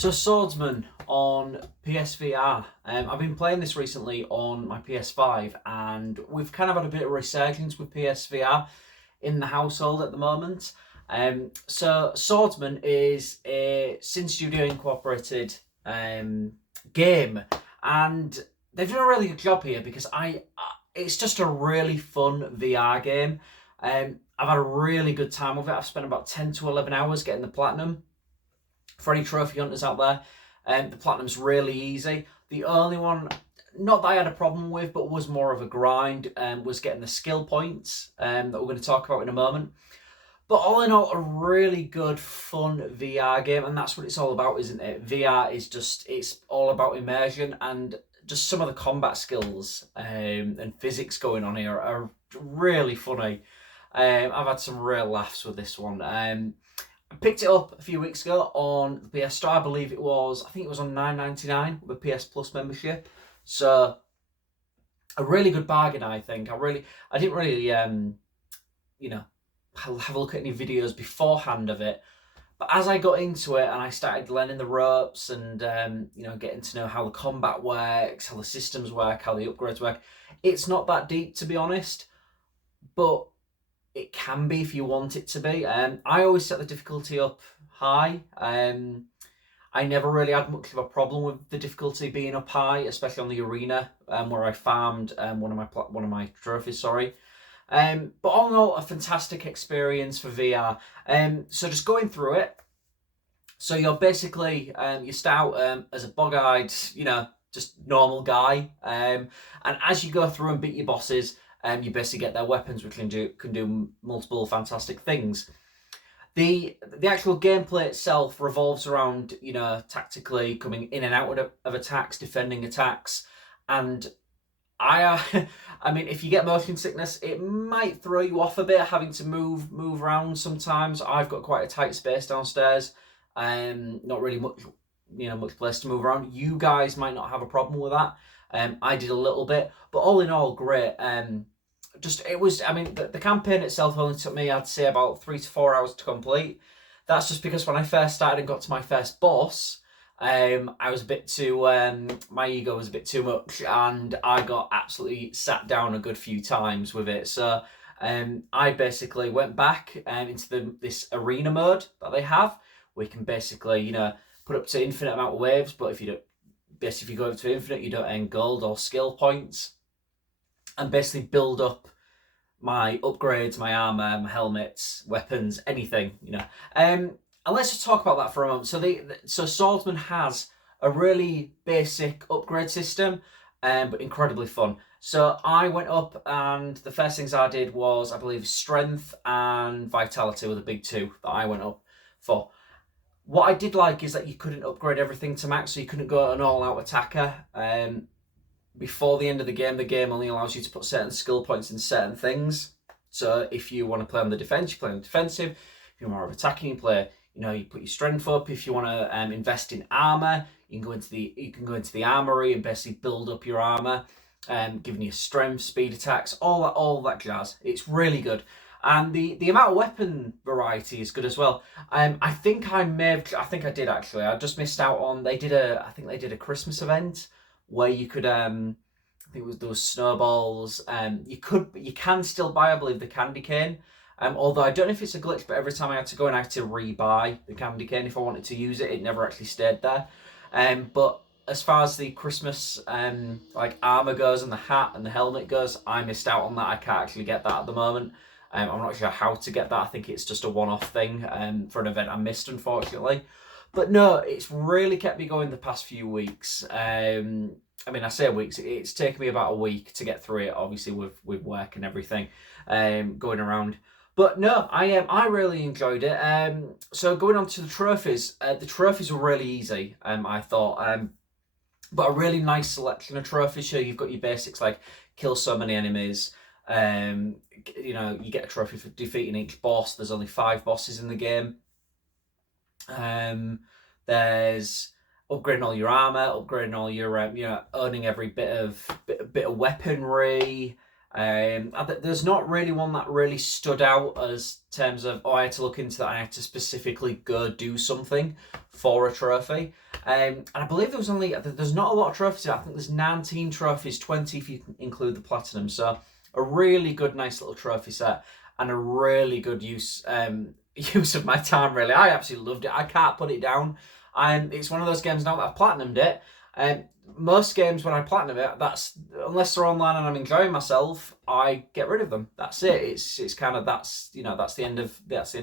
So Swordsman on PSVR. I've been playing this recently on my PS5, and we've kind of had a bit of resurgence with PSVR in the household at the moment. So Swordsman is a Sin Studio Incorporated game, and they've done a really good job here because it's just a really fun VR game. I've had a really good time with it. I've spent about 10 to 11 hours getting the platinum. For any trophy hunters out there, the platinum's really easy. The only one, not that I had a problem with, but was more of a grind, was getting the skill points that we're going to talk about in a moment. But all in all, a really good, fun VR game, and that's what it's all about, isn't it? VR is just, it's all about immersion, and just some of the combat skills and physics going on here are really funny. I've had some real laughs with this one. I picked it up a few weeks ago on the PS Store. I believe it was, I think it was on $9.99 with a PS Plus membership. So a really good bargain, I think. I didn't really, have a look at any videos beforehand of it. But as I got into it and I started learning the ropes and, getting to know how the combat works, how the systems work, how the upgrades work, it's not that deep, to be honest. But it can be if you want it to be. I always set the difficulty up high. I never really had much of a problem with the difficulty being up high, especially on the arena where I farmed one of my trophies. Sorry. But all in all, a fantastic experience for VR. So just going through it. So you're basically you start out as a bug-eyed, just normal guy, and as you go through and beat your bosses, you basically get their weapons, which can do multiple fantastic things. The actual gameplay itself revolves around, tactically coming in and out of attacks, defending attacks, and I mean, if you get motion sickness, it might throw you off a bit having to move around sometimes. I've got quite a tight space downstairs, not really much place to move around. You guys might not have a problem with that. I did a little bit, but all in all, great. The campaign itself only took me, I'd say, about 3 to 4 hours to complete. That's just because when I first started and got to my first boss, I was a bit too, my ego was a bit too much, and I got absolutely sat down a good few times with it. So I basically went back into this arena mode that they have. We can basically, put up to infinite amount of waves, but if you go up to infinite, you don't earn gold or skill points. And basically build up my upgrades, my armor, my helmets, weapons, anything, And let's just talk about that for a moment. So Swordsman has a really basic upgrade system, but incredibly fun. So I went up, and the first things I did was, I believe, strength and vitality were the big two that I went up for. What I did like is that you couldn't upgrade everything to max, so you couldn't go an all-out attacker. Before the end of the game only allows you to put certain skill points in certain things. So if you want to play on the defense, you play on the defensive. If you're more of attacking, you play, you put your strength up. If you want to invest in armor, you can go into the armory and basically build up your armor, giving you strength, speed attacks, all that jazz. It's really good. And the amount of weapon variety is good as well. I think I did actually. I just missed out on. I think they did a Christmas event where you could, I think it was those snowballs. You can still buy, I believe, the candy cane. Although I don't know if it's a glitch, but every time I had to go and I had to rebuy the candy cane if I wanted to use it, it never actually stayed there. But as far as the Christmas armor goes and the hat and the helmet goes, I missed out on that. I can't actually get that at the moment. I'm not sure how to get that. I think it's just a one-off thing for an event I missed, unfortunately. But no, it's really kept me going the past few weeks. I say weeks. It's taken me about a week to get through it, obviously with work and everything going around. But no, I really enjoyed it. So going on to the trophies were really easy. I thought, but a really nice selection of trophies. So you've got your basics like kill so many enemies. You get a trophy for defeating each boss. There's only 5 bosses in the game. There's upgrading all your armor, upgrading all your owning every bit of weaponry, There's not really one that really stood out as terms of, oh, I had to look into that, I had to specifically go do something for a trophy. And I believe there's not a lot of trophies. I think there's 19 trophies, 20 if you include the platinum. So a really good, nice little trophy set, and a really good use of my time, really. I absolutely loved it. I can't put it down. It's one of those games now that I've platinumed it. Most games when I platinum it, that's unless they're online and I'm enjoying myself, I get rid of them. That's it. It's kind of that's the end of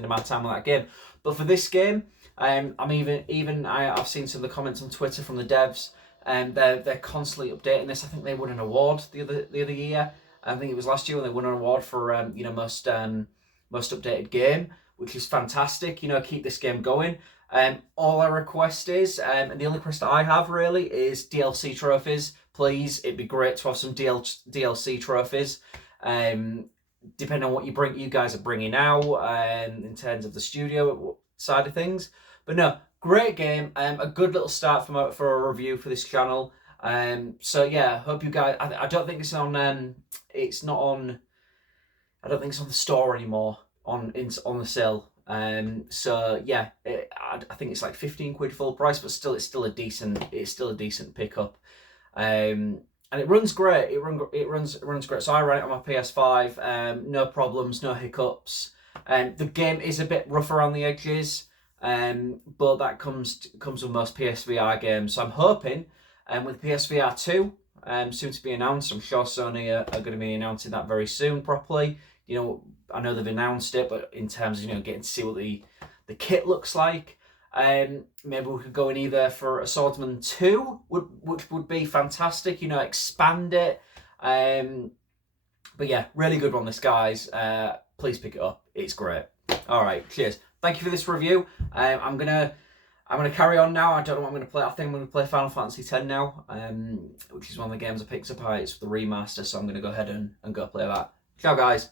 my time with that game. But for this game, I've seen some of the comments on Twitter from the devs, and they're constantly updating this. I think they won an award the other year. I think it was last year when they won an award for most updated game, which is fantastic. Keep this game going. All I request is, and the only request I have really is DLC trophies. Please, it'd be great to have some DLC trophies. Depending on what you guys are bringing out, in terms of the studio side of things. But no, great game. A good little start for a review for this channel. So yeah, hope you guys. I don't think it's on. It's not on. I don't think it's on the store anymore. On the sale. So yeah, I think it's like 15 quid full price, but still, it's still a decent pickup. And it runs great. It runs great. So I ran it on my PS5. No problems, no hiccups. The game is a bit rough around the edges, but that comes with most PSVR games. So I'm hoping, with PSVR 2, soon to be announced. I'm sure Sony are going to be announcing that very soon properly. I know they've announced it, but in terms of getting to see what the kit looks like, maybe we could go in either for a Swordsman 2, which would be fantastic. Expand it. But yeah, really good one, this, guys. Please pick it up. It's great. All right, cheers. Thank you for this review. I'm gonna carry on now. I don't know what I'm gonna play. I think I'm gonna play Final Fantasy X now, which is one of the games I picked up. It's the remaster, so I'm gonna go ahead and go play that. Ciao, guys.